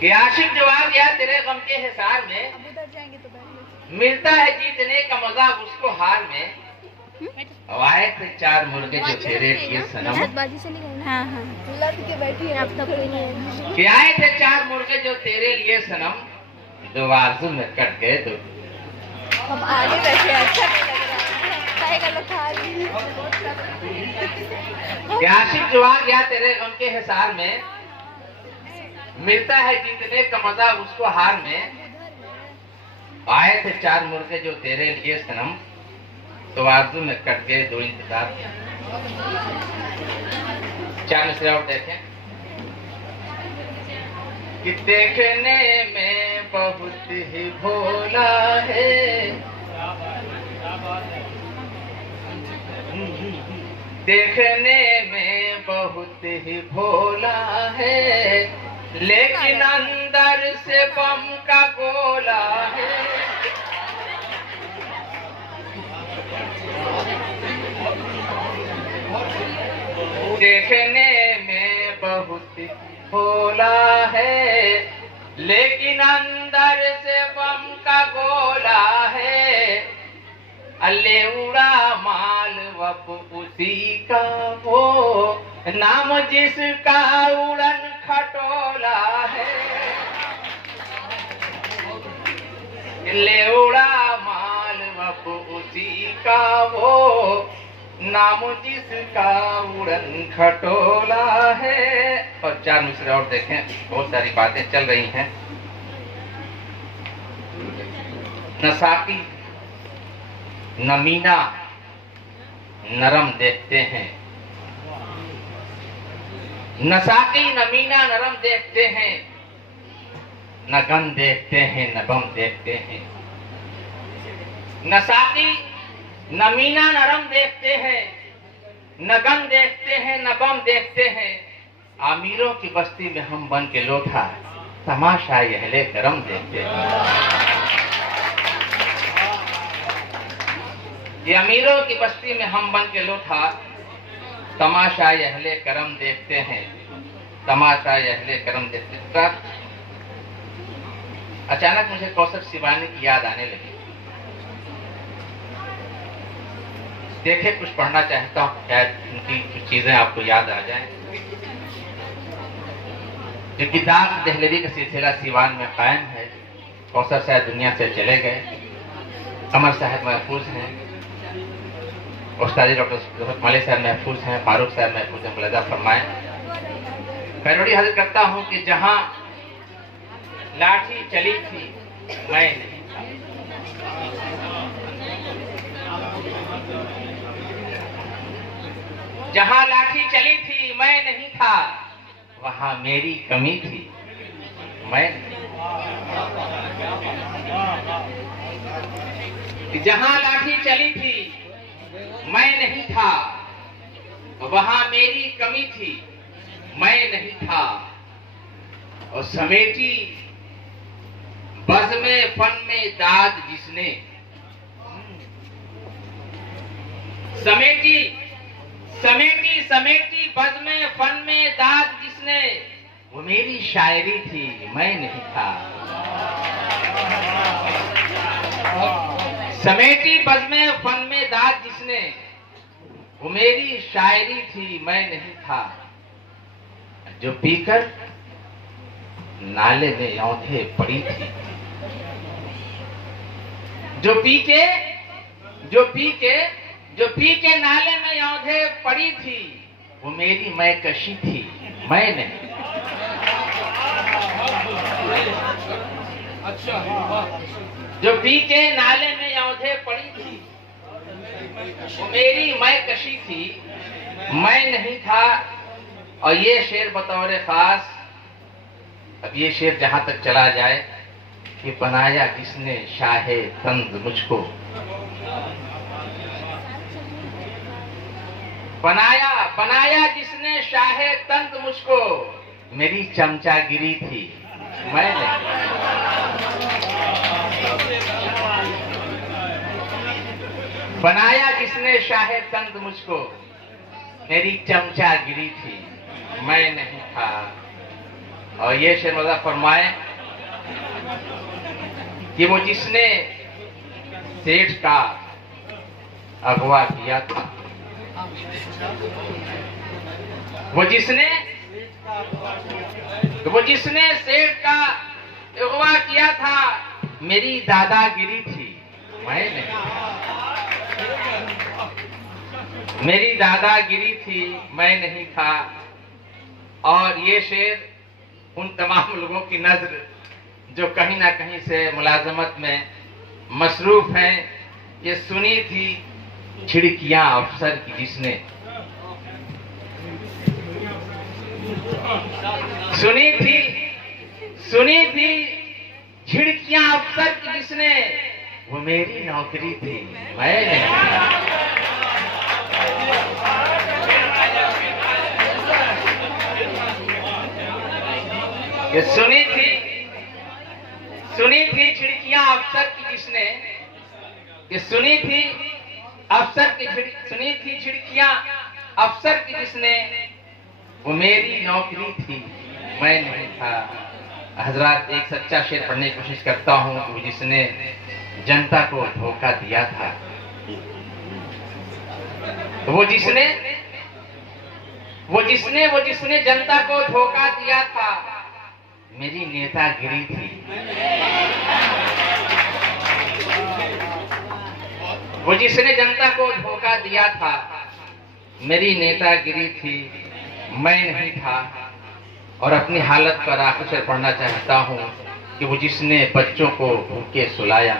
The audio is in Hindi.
कि आशिक जो आ गया तेरे गम के हिसार में, मिलता है जीतने का मजा उसको हार में। अब आए थे चार मुर्गे जो तेरे लिए सनम, हाँ हाँ लड़ के बैठी है अब तक कोई नहीं। कि आए थे चार मुर्गे जो तेरे लिए सनम, दो आरज़ू में कट गए दो। अब आगे बैठे अच्छा नहीं लग रहा है लोग खा रही। कि आशिक जो आ गया तेरे गम के हिसार में, मिलता है जीतने का मजा उसको हार में। आए थे चार मुर्गे जो तेरे लिए सनम, तो आरज़ू में कट गए दो इंतजार। चार मिसरे और देखें कि देखने में बहुत ही भोला है, देखने में बहुत ही भोला है, लेकिन अंदर से बम का गोला है। देखने में बहुत भोला है, लेकिन अंदर से बम का गोला है। अल्ले उड़ा माल वप उसी का वो, नाम जिसका उड़न खटोला है। अल्ले उड़ा माल वप उसी का वो, नाम जिसका उड़न खटोला है। और चार मिसरे और देखें, बहुत सारी बातें चल रही हैं। नसाकी नमीना नरम देखते हैं, नसाकी नमीना नरम देखते हैं, न गम देखते हैं न बम देखते हैं। नसाकी नमीना नरम देखते हैं, न गम देखते हैं न बम देखते हैं। आमीरों की बस्ती में हम बन के लोथा, तमाशा यहले करम देखते हैं। ये अमीरों की बस्ती में हम बन के लोथा, तमाशा यहले करम देखते हैं, तमाशा यहले करम देखते हैं। अचानक मुझे कौसर शिवानी की याद आने लगी। देखे कुछ पढ़ना चाहता हूँ, शायद उनकी कुछ चीजें आपको याद आ जाएं। जो किताब दहलवी का सिलसिला सिवान में कायम है। कौसर साहब दुनिया से चले गए, कमर साहब महफूज हैं, उस्ताद डॉक्टर मालिक साहब महफूज हैं, फारूक साहब महफूज हैं। मुलाजा फरमाएं। पैरोडी हाजिर करता हूँ कि जहाँ लाठी चली थी मैं नहीं था, जहाँ लाठी चली थी मैं नहीं था, वहाँ मेरी कमी थी मैं नहीं। जहाँ लाठी चली थी मैं नहीं था, वहाँ मेरी कमी थी मैं नहीं था। और समेटी बज़्म फन में दाद जिसने, समेटी समेटी समेटी बज़्म फन में दाद जिसने, वो मेरी शायरी थी मैं नहीं था। समेटी बज़्म फन में दाद जिसने, वो मेरी शायरी थी मैं नहीं था। जो पीकर नाले में यौंधे पड़ी थी, जो पी के नाले में यौंधे पड़ी थी, वो मेरी मैं कशी थी मैं नहीं। जो पी के नाले में यौंधे पड़ी थी, वो मेरी मैं कशी थी मैं नहीं था। और ये शेर बतौर खास, अब ये शेर जहां तक चला जाए कि बनाया किसने शाहे तंज मुझको, बनाया जिसने शाहे तंज मुझको, मेरी चमचागिरी थी मैं नहीं। बनाया जिसने शाहे तंज मुझको, मेरी चमचागिरी थी मैं नहीं था। और ये शेर मौला फरमाए कि वो जिसने सेठ का अगवा किया था, वो जिसने सेठ का अगवा किया था, मेरी दादागिरी थी, मैं नहीं। मेरी दादागिरी थी, मैं नहीं था। और ये शेर उन तमाम लोगों की नजर जो कहीं ना कहीं से मुलाजमत में मसरूफ हैं, ये सुनी थी छिड़कियां अफसर की जिसने, सुनी थी छिड़कियां अफसर की जिसने, वो मेरी नौकरी थी, मैं नहीं। ये सुनी थी छिड़कियां अफसर की जिसने, ये सुनी थी छिड़कियां अफसर की जिसने, वो मेरी नौकरी थी, मैं नहीं था। हजरात, एक सच्चा शेर पढ़ने की कोशिश करता हूँ कि जिसने जनता को धोखा दिया था, वो जिसने जनता को धोखा दिया था, मेरी नेतागिरी थी। वो जिसने जनता को धोखा दिया था, मेरी नेतागिरी थी, मैं नहीं था। और अपनी हालत पर आखिर पढ़ना चाहता हूँ कि वो जिसने बच्चों को भूखे सुलाया,